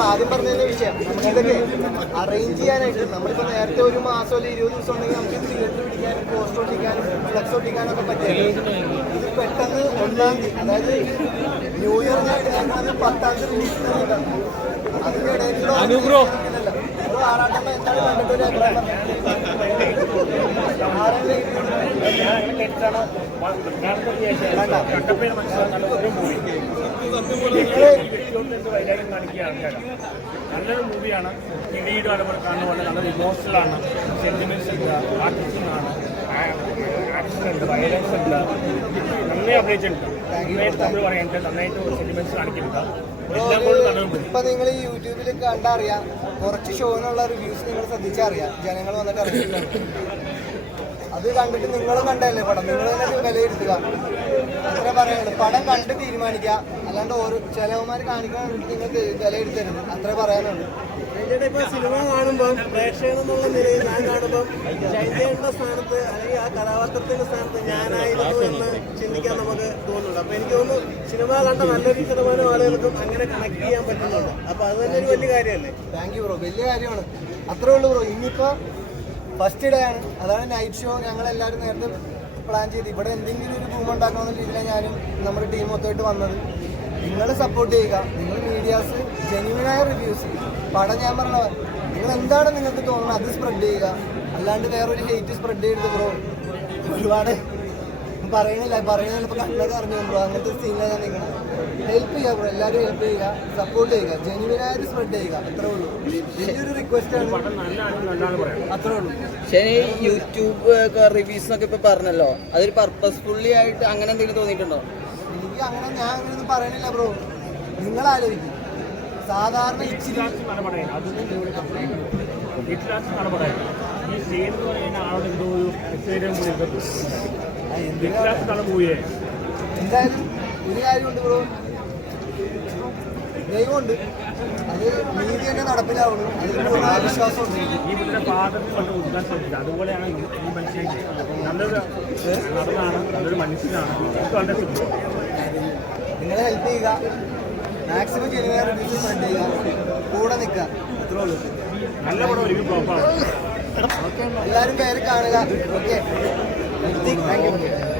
നമ്മളിപ്പോ ആദ്യം പറഞ്ഞതിന്റെ വിഷയം നമുക്ക് ഇതൊക്കെ അറേഞ്ച് ചെയ്യാനായിട്ട് നമ്മളിപ്പോ നേരത്തെ ഒരു മാസം അല്ലെങ്കിൽ ഇരുപത് ദിവസം ഉണ്ടെങ്കിൽ നമുക്ക് തിയേറ്റർ പിടിക്കാനും പോസ്റ്റ് ഒട്ടിക്കാനും ഫ്ലക്സ് ഒട്ടിക്കാനും ഒക്കെ പറ്റില്ല? ഇത് പെട്ടെന്ന് ഒന്നാം തീയതി അതായത് ന്യൂ ഇയർ ഞാൻ പത്താം തീയതി റിലീസ് അതിന്റെ അനുഗ്രഹം. ആറാട്ടമ്മ എന്താണ് കണ്ടിട്ട് ഒരു അഭിപ്രായം നല്ലൊരു മൂവിയാണ് ഇടിയുടെ അതുപോലെ കാണുന്ന പോലെ നല്ല ഇമോഷണലാണ് സെന്റിമെന്റ്സ് ഉണ്ട് ആർട്ടിസ്റ്റിംഗ് ആണ് ആക്ഷൻ ഉണ്ട് വയലൻസ് ഉണ്ട് നന്നായി അഭിനയിച്ചിട്ടുണ്ട് നന്നായിട്ട് പറയുന്നത് നന്നായിട്ട് സെന്റിമെന്റ്സ് കാണിക്കുന്നുണ്ട് ഇപ്പൊ നിങ്ങൾ ഈ യൂട്യൂബിൽ കണ്ടറിയാം കുറച്ച് ഷോനുള്ള റിവ്യൂസ് നിങ്ങൾ ശ്രദ്ധിച്ചറിയാം. ജനങ്ങൾ വന്നിട്ട് അറിയിട്ടുണ്ട് അത് കണ്ടിട്ട് നിങ്ങളും കണ്ടല്ലേ പടം? നിങ്ങൾ തന്നെ വിലയിരുത്തുക അത്ര പറയുള്ളൂ. പടം കണ്ട് തീരുമാനിക്കുക. അല്ലാണ്ട് ഓരോ ചിലവന്മാർ കാണിക്കാൻ നിങ്ങൾക്ക് വിലയിരുത്തരുത് അത്ര പറയാനുള്ളൂ. ഇപ്പൊ സിനിമ കാണുമ്പോൾ പ്രേക്ഷകൻ എന്നുള്ള നിലയിൽ ഞാൻ കാണുമ്പോൾ ചൈതയുടെ സ്ഥാനത്ത് അല്ലെങ്കിൽ ആ കഥാപാത്രത്തിന്റെ സ്ഥാനത്ത് ഞാനായിരുന്നു എന്ന് ചിന്തിക്കാൻ നമുക്ക് തോന്നുന്നുണ്ട്. അപ്പൊ എനിക്ക് തോന്നുന്നു സിനിമ കണ്ട നല്ലൊരു ശതമാനം ആളുകൾക്കും അങ്ങനെ കണക്ട് ചെയ്യാൻ പറ്റുന്നുണ്ട്. അപ്പൊ അത് തന്നെ ഒരു വലിയ കാര്യമല്ലേ? താങ്ക് യു ബ്രോ വലിയ കാര്യമാണ്. അത്രേ ഉള്ളൂ ബ്രോ ഇനിയിപ്പോ ഫസ്റ്റ് ഡേ ആണ്. അതാണ് നൈറ്റ് ഷോ ഞങ്ങളെല്ലാവരും നേരത്തെ പ്ലാൻ ചെയ്ത്. ഇവിടെ എന്തെങ്കിലും ഒരു റൂം ഉണ്ടാക്കണമെന്ന രീതിയിലാണ് ഞാനും നമ്മുടെ ടീം മൊത്തമായിട്ട് വന്നത്. നിങ്ങൾ സപ്പോർട്ട് ചെയ്യുക. നിങ്ങൾ മീഡിയാസ് ജെന്യൂനായ റിവ്യൂസ് പടം ഞാൻ പറഞ്ഞ നിങ്ങൾ എന്താണ് നിങ്ങൾക്ക് തോന്നുന്നത് അത് സ്പ്രെഡ് ചെയ്യുക. അല്ലാണ്ട് വേറൊരു ഹെയ്റ്റ് സ്പ്രെഡ് ചെയ്യരുത് ബ്രോ ഒരുപാട് പറയണില്ല പറയണില്ല. ഇപ്പൊ കണ്ണൊക്കെ അറിഞ്ഞു ബ്രോ അങ്ങനത്തെ സീനിലാണ് ഞാൻ നിൽക്കുന്നത് ഹെൽപ്പ് ചെയ്യുക ബ്രോ എല്ലാവരും ഹെൽപ്പ് ചെയ്യുക സപ്പോർട്ട് ചെയ്യുക. ജെന്യൂനായിട്ട് സ്പ്രെഡ് ചെയ്യുക. അത്രേ ഉള്ളൂ. വലിയൊരു റിക്വസ്റ്റ് ആണ്. അത്രേ ഉള്ളൂ. ശരി യൂട്യൂബ് റിവ്യൂസ് എന്നൊക്കെ ഇപ്പൊ പറഞ്ഞല്ലോ. അതൊരു പർപ്പസ്ഫുള്ളി ആയിട്ട് അങ്ങനെ എന്തെങ്കിലും തോന്നിയിട്ടുണ്ടോ? എനിക്ക് അങ്ങനെ ഞാൻ അങ്ങനെ ഒന്നും പറയണില്ല ബ്രോ നിങ്ങൾ ആലോചിക്കും. സാധാരണ ഇച്ചിരി എന്തായാലും ഒരു കാര്യമുണ്ട് ബ്രോ? ദൈവമുണ്ട്. അത് നീതി തന്നെ നടപ്പിലാവുള്ളൂ അതിൽ പൂർണമായ വിശ്വാസമുണ്ട് ഈ പുള്ളിയുടെ ഫാദർ കൊണ്ട് ഉദ്ഘാടനം ശ്രമിച്ചത്. അതുപോലെയാണ് ഈ മനുഷ്യൻ നല്ലൊരു നടനാണ്. നല്ലൊരു മനുഷ്യനാണ്. നിങ്ങൾ ഹെൽപ്പ് ചെയ്യുക. മാക്സിമം റിവ്യൂസ് സ്പ്രെഡ് ചെയ്യുക. കൂടെ നിൽക്കുക. അത്രേ ഉള്ളൂ. നല്ല പടം ഒരു ഫ്ലോപ്പാണ് എല്ലാവരും പേര് കാണുക. Okay thank you